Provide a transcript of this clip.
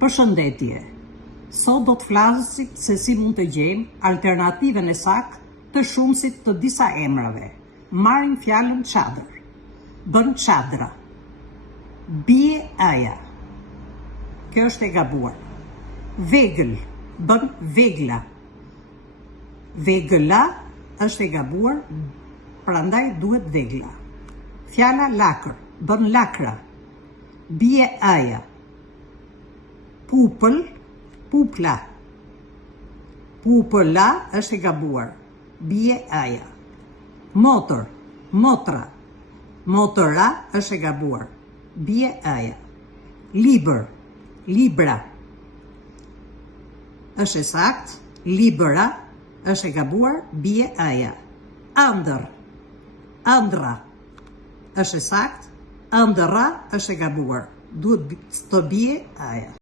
Përshëndetje. Sot do të flasim se si mund të gjejmë alternativën e saktë të shumësit të disa emrave. Marrim fjalën çadër. Bën çadra. Bie aja. Kjo është e gabuar. Vegël. Bën vegla. Vegëla është e gabuar, prandaj duhet vegla. Fjala lakër. Bën lakra. Bie aja. Pupël, pupla. Pupëla është e gabuar. Bie aja. Motor, motra. Motora është e gabuar. Bie aja. Libër, libra. Është e saktë. Libra është e gabuar. Bie aja. Ëndër, ëndra. Është e saktë. Ëndërra është e gabuar. Duhet të bie aja.